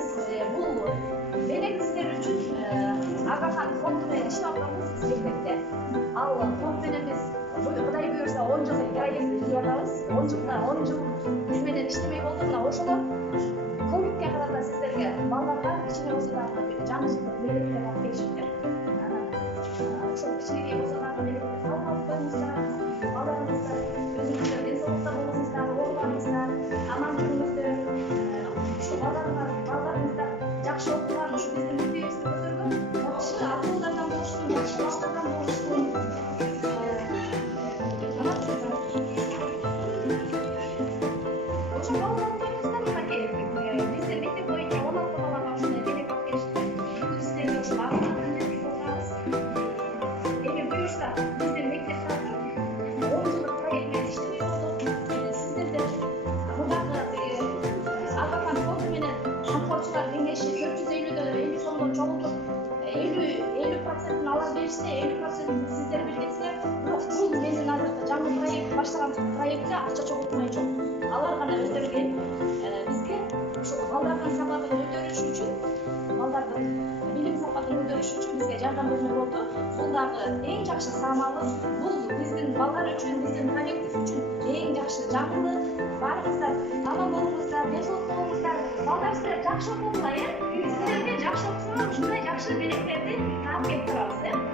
биз бул белек сиздер үчүн Ага-Хан фонду менен иштеп атканбыз мектепте. Ал фонд менен биз Кудай буйрса 10 жыл проект издеп атабыз. 10 жыл биз менен иштебей болду. Мына ошолор ковидке карата сиздерге балдарга кичине болсо дагы жаңы жылдык белектер алып келишиптир. Ошол кичинекей болсо дагы белектерди алып коюңуздар. Балдарыңыздар өзүңүздөр ден соолукта болуңуздар, оорубаңыздар, аман жүрүңүздөр. Ошо балдарыңыздар жакшы окуган, ушу биздин мектебибизди көтөргөн, жакшы акылдардан болушун, жакшы баштардан болушун. Ошо балдарыңыздар мынакей биздин мектеп боюнча 16 балага ушундай белек алып келишти. Бүгүн сиздерге ошол Ага-Хан менен отурабыз. Эгер буюрса биздин мектепте 10 жылдык проект менен иштебей болдук. Сиздердер мурдагы Ага-Хан фонду менен камкорчулар кеңеши 450 сомдон чогултуп 50% ала беришсе, 50% сиздер бергенсиздер. Бирок бул менин азыркы жаңы проект баштаган проектке акча чогултмай жок. Алар гана өтөлгөн. Бизге ушул балдардын сапатын көтөрүш үчүн, балдардын билим сапатын көтөрүш үчүн бизге жардам бермек болду. Бул дагы эң жакшы самалы. Бул биздин балдар үчүн, биздин коллектив үчүн эң жакшы жаңылык. Барыңыздар, аман болуңуздар, ден соолук болуңуздар. Балдар сиздер жакшы окуңуздар, сиздерге жакшы окусаңар ушундай жакшы белектерди таап келип турабыз,